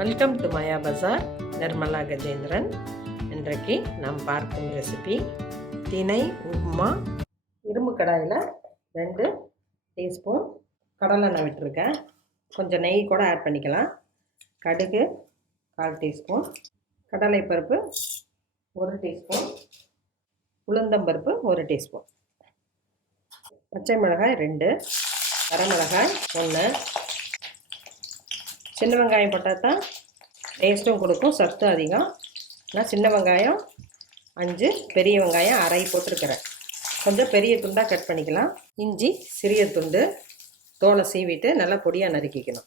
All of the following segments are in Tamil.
வெல்கம் டு மாயா பஜார் நிர்மலா கஜேந்திரன். இன்றைக்கு நாம் பார்க்கும் ரெசிபி தினை உப்மா. இரும்பு கடாயில் 2 டீஸ்பூன் கடலெண்ணெய் விட்டுருக்கேன். கொஞ்சம் நெய் கூட ஆட் பண்ணிக்கலாம். கடுகு 1/4 டீஸ்பூன், கடலைப்பருப்பு 1 டீஸ்பூன், உளுந்தம்பருப்பு 1 டீஸ்பூன், பச்சை மிளகாய் 2, வரமிளகாய் 1. சின்ன வெங்காயம் போட்டால் தான் டேஸ்ட்டும் கொடுக்கும், சத்து அதிகம். நான் சின்ன வெங்காயம் 5, பெரிய வெங்காயம் 1/2 போட்டிருக்கிறேன். கொஞ்சம் பெரிய துண்டாக கட் பண்ணிக்கலாம். இஞ்சி சிறிய துண்டு, தோலை சீவிட்டு நல்லா பொடியாக நறுக்கிக்கணும்.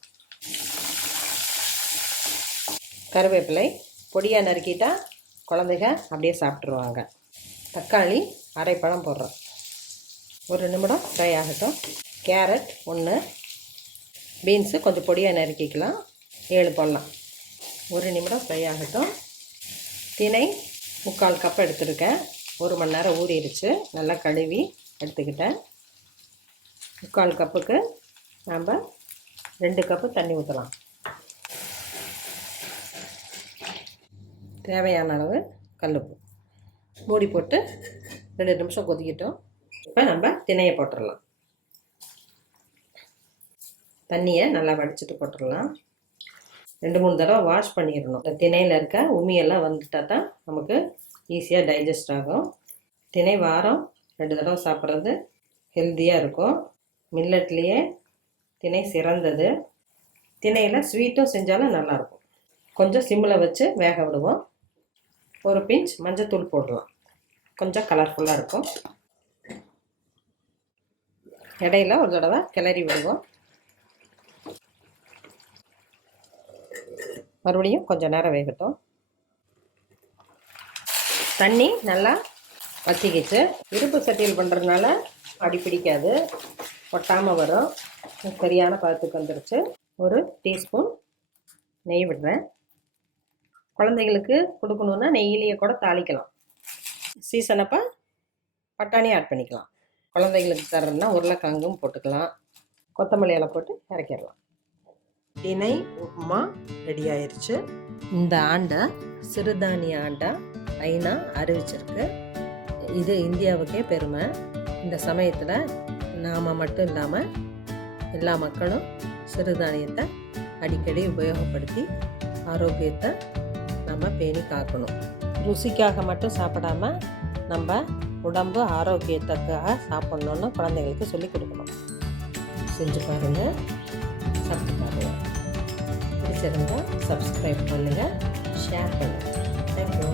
கருவேப்பிலை பொடியாக நறுக்கிட்டால் குழந்தைங்க அப்படியே சாப்பிட்ருவாங்க. தக்காளி 1/2 பழம் போடுறோம். 1 நிமிடம் ஃப்ரை ஆகட்டும். கேரட் 1, பீன்ஸு கொஞ்சம் பொடியாக நறுக்கிக்கலாம், 7 போடலாம். 1 நிமிடம் ஃப்ரை ஆகட்டும். தினை 3/4 கப் எடுத்துருக்கேன். 1 மணி நேரம் ஊறிடுச்சு. நல்லா கழுவி எடுத்துக்கிட்டேன். 3/4 கப்புக்கு நாம் 2 கப்பு தண்ணி ஊற்றலாம். தேவையான அளவு கல்லுப்பு மூடி போட்டு 2 நிமிஷம் கொதிக்கட்டும். இப்போ நம்ம தினையை போட்டுடலாம். தண்ணியை நல்லா வடிச்சிட்டு போட்டுடலாம். 2-3 தடவை வாஷ் பண்ணிடணும். இந்த திணையில் இருக்க உமியெல்லாம் வந்துட்டால் தான் நமக்கு ஈஸியாக டைஜஸ்ட் ஆகும். திணை வாரம் 2 தடவை சாப்பிட்றது ஹெல்த்தியாக இருக்கும். மில்லட்லேயே திணை சிறந்தது. திணையில் ஸ்வீட்டும் செஞ்சாலும் நல்லாயிருக்கும். கொஞ்சம் சிம்மில் வச்சு வேக விடுவோம். 1 பிஞ்ச் மஞ்சத்தூள் போடலாம், கொஞ்சம் கலர்ஃபுல்லாக இருக்கும். இடையில ஒரு தடவை கிளறி விடுவோம். மறுபடியும் கொஞ்சம் நேரம் வேகட்டும். தண்ணி நல்லா வற்றிக்கிச்சு. இரும்பு சட்டியில் பண்ணுறதுனால அடி பிடிக்காது, ஒட்டாமல் வரும். சரியான பதத்துக்கு வந்துடுச்சு. 1 டீஸ்பூன் நெய் விடுறேன். குழந்தைங்களுக்கு கொடுக்கணுன்னா நெய்யிலேயே கூட தாளிக்கலாம். சீசனப்போ பட்டாணி ஆட் பண்ணிக்கலாம். குழந்தைங்களுக்கு தர்றதுன்னா உருளைக்கிழங்கும் போட்டுக்கலாம். கொத்தமல்லி இலை போட்டு இறக்கிடலாம். தினை உப்மா ரெடி ஆயிடுச்சு. இந்த ஆண்டை சிறுதானிய ஆண்டை ஐநா அறிவிச்சிருக்கு. இது இந்தியாவுக்கே பெருமை. இந்த சமயத்தில் நாம் மட்டும் இல்லாமல் எல்லா மக்களும் சிறுதானியத்தை அடிக்கடி உபயோகப்படுத்தி ஆரோக்கியத்தை நம்ம பேணி காக்கணும். ருசிக்காக மட்டும் சாப்பிடாம நம்ம உடம்பு ஆரோக்கியத்துக்காக சாப்பிட்ணுன்னு குழந்தைங்களுக்கு சொல்லி கொடுக்கணும். செஞ்சு பாருங்கள், சாப்பிட்டு பாருங்கள். பிடிச்சிருந்தால் சப்ஸ்கிரைப் பண்ணுங்கள், ஷேர் பண்ணுங்கள். தேங்க்யூ.